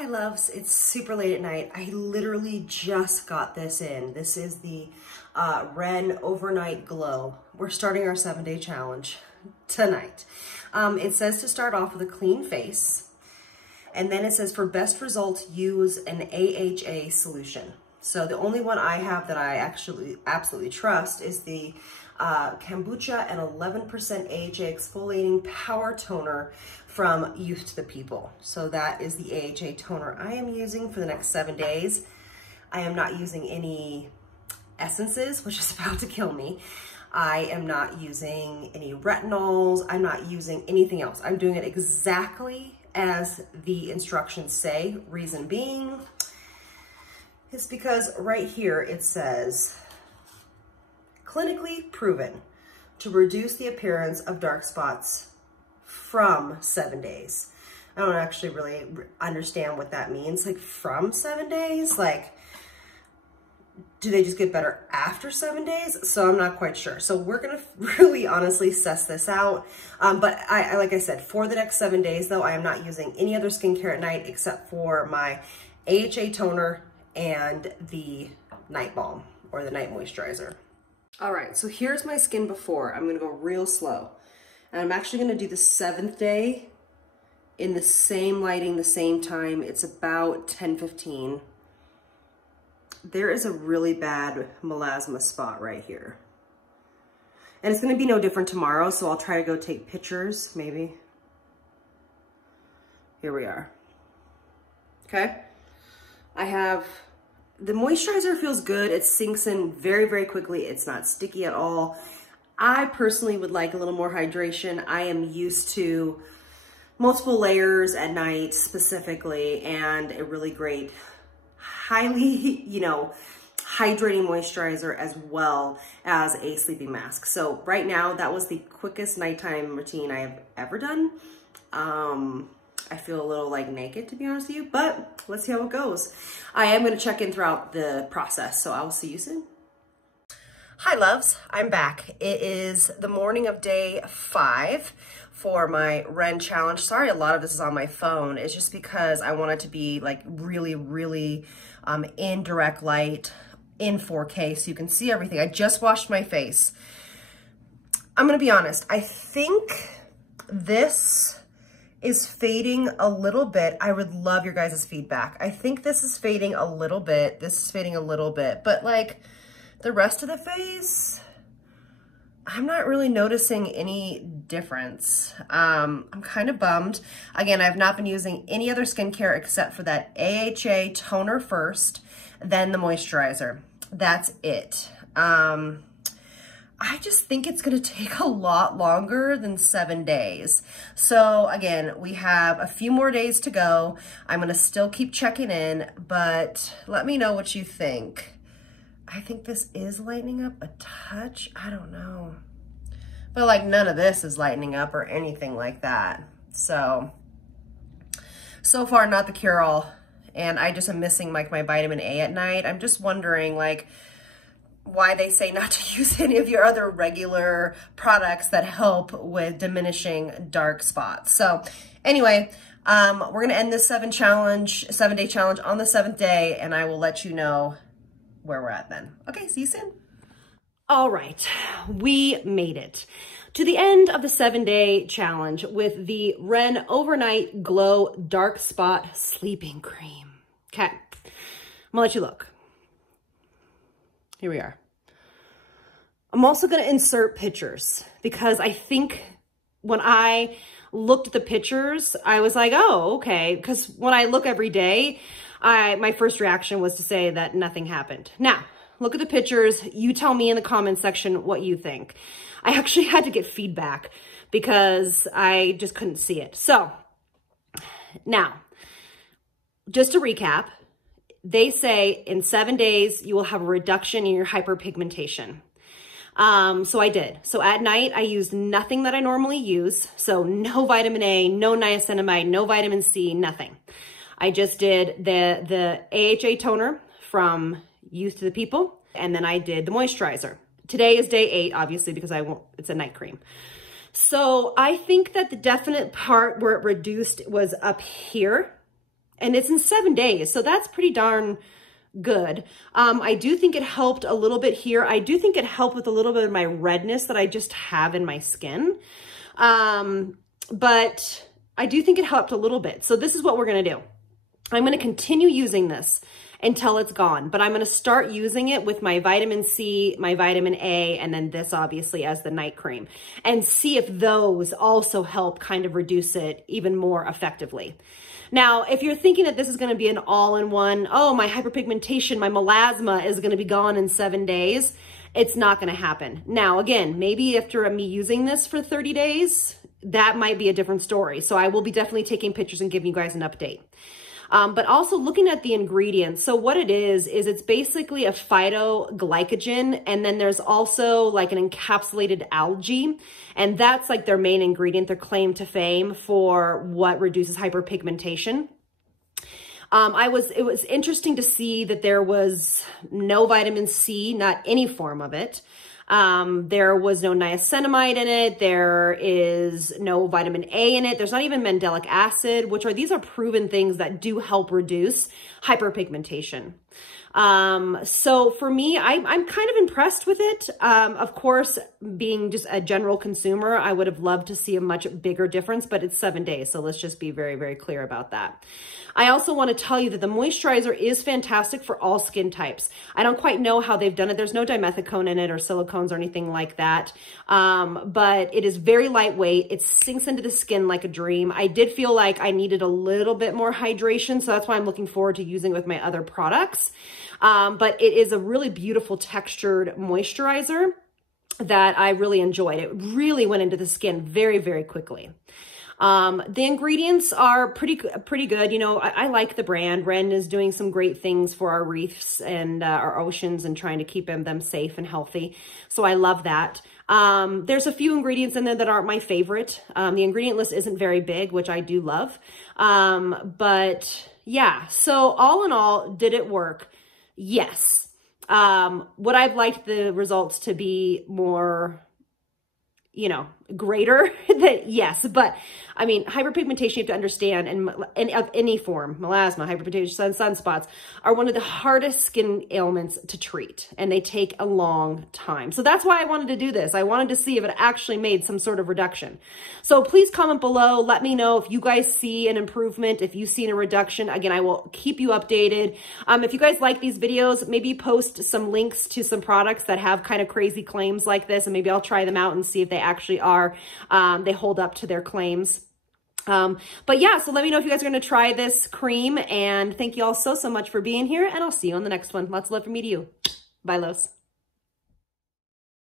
Hi loves, it's super late at night. I literally just got this in. This is the Ren Overnight Glow. We're starting our 7-day challenge tonight. It says to start off with a clean face. And then it says for best results, use an AHA solution. So the only one I have that I actually absolutely trust is the Kombucha and 11% AHA exfoliating power toner from Youth to the People. So that is the AHA toner I am using for the next 7 days. I am not using any essences, which is about to kill me. I am not using any retinols. I'm not using anything else. I'm doing it exactly as the instructions say. Reason being is because right here it says, clinically proven to reduce the appearance of dark spots from 7 days. I don't actually really understand what that means. Like from 7 days, like, do they just get better after 7 days? So I'm not quite sure. So we're gonna really honestly suss this out. But I like I said, for the next 7 days though, I am not using any other skincare at night except for my AHA toner and the night balm or the night moisturizer. All right, so here's my skin before. I'm gonna go real slow. And I'm actually gonna do the 7th day in the same lighting, the same time. It's about 10:15. There is a really bad melasma spot right here. And it's gonna be no different tomorrow, so I'll try to go take pictures, maybe. Here we are. Okay? I have, the moisturizer feels good. It sinks in very, very quickly. It's not sticky at all. I personally would like a little more hydration. I am used to multiple layers at night specifically, and a really great, highly, hydrating moisturizer as well as a sleeping mask. So right now, that was the quickest nighttime routine I have ever done. I feel a little like naked, to be honest with you, but let's see how it goes. I am gonna check in throughout the process, so I will see you soon. Hi loves, I'm back. It is the morning of day 5 for my Ren challenge. Sorry, a lot of this is on my phone. It's just because I want it to be like really, really in direct light, in 4K, so you can see everything. I just washed my face. I'm gonna be honest, I think this is fading a little bit. I would love your guys' feedback. I think this is fading a little bit. This is fading a little bit, but like the rest of the face, I'm not really noticing any difference. I'm kind of bummed. Again, I've not been using any other skincare except for that AHA toner first, then the moisturizer. That's it. I just think it's gonna take a lot longer than 7 days. So again, we have a few more days to go. I'm gonna still keep checking in, but let me know what you think. I think this is lightening up a touch. I don't know. But like none of this is lightening up or anything like that. So far not the cure-all. And I just am missing like my vitamin A at night. I'm just wondering like why they say not to use any of your other regular products that help with diminishing dark spots. So anyway, we're gonna end this 7-day challenge on the 7th day, and I will let you know where we're at then. Okay, see you soon. All right, we made it to the end of the 7-day challenge with the Ren Overnight Glow Dark Spot Sleeping Cream. Okay, I'm gonna let you look. Here we are. I'm also gonna insert pictures because I think when I looked at the pictures, I was like, oh, okay. Because when I look every day, my first reaction was to say that nothing happened. Now, look at the pictures. You tell me in the comments section what you think. I actually had to get feedback because I just couldn't see it. So now, just to recap, they say in 7 days, you will have a reduction in your hyperpigmentation. So I did. So at night, I used nothing that I normally use. So no vitamin A, no niacinamide, no vitamin C, nothing. I just did the AHA toner from Youth to the People, and then I did the moisturizer. Today is day 8, obviously, because it's a night cream. So I think that the definite part where it reduced was up here. and it's in 7 days. So that's pretty darn good. I do think it helped a little bit here. I do think it helped with a little bit of my redness that I just have in my skin. But I do think it helped a little bit. So this is what we're going to do. I'm going to continue using this until it's gone, but I'm going to start using it with my vitamin C, my vitamin A, and then this obviously as the night cream, and see if those also help kind of reduce it even more effectively. Now, if you're thinking that this is going to be an all-in-one, oh, my hyperpigmentation, my melasma is going to be gone in 7 days, it's not going to happen. Now, again, maybe after me using this for 30 days, that might be a different story. So I will be definitely taking pictures and giving you guys an update. But also looking at the ingredients. So what it is it's basically a phytoglycogen, and then there's also like an encapsulated algae, and that's like their main ingredient, their claim to fame for what reduces hyperpigmentation. It was interesting to see that there was no vitamin C, not any form of it. There was no niacinamide in it. There is no vitamin A in it. There's not even mandelic acid, these are proven things that do help reduce hyperpigmentation. So for me, I'm kind of impressed with it. Of course, being just a general consumer, I would have loved to see a much bigger difference, but it's 7 days. So let's just be very, very clear about that. I also want to tell you that the moisturizer is fantastic for all skin types. I don't quite know how they've done it. There's no dimethicone in it or silicones or anything like that. But it is very lightweight. It sinks into the skin like a dream. I did feel like I needed a little bit more hydration. So that's why I'm looking forward to using it with my other products. But it is a really beautiful textured moisturizer that I really enjoyed. It really went into the skin very, very quickly. The ingredients are pretty good. You know, I like the brand. Ren is doing some great things for our reefs and our oceans and trying to keep them safe and healthy. So I love that. There's a few ingredients in there that aren't my favorite. The ingredient list isn't very big, which I do love. But yeah, so all in all, did it work? Yes. Would I've liked the results to be more, you know, greater? Yes, but I mean, hyperpigmentation, you have to understand, and of any form, melasma, hyperpigmentation, sunspots are one of the hardest skin ailments to treat, and they take a long time. So that's why I wanted to do this. I wanted to see if it actually made some sort of reduction. So please comment below. Let me know if you guys see an improvement, if you've seen a reduction. Again, I will keep you updated. If you guys like these videos, maybe post some links to some products that have kind of crazy claims like this, and maybe I'll try them out and see if they actually are, they hold up to their claims. But yeah, so let me know if you guys are going to try this cream, and thank you all so much for being here, and I'll see you on the next one. Lots of love from me to you. Bye, loves.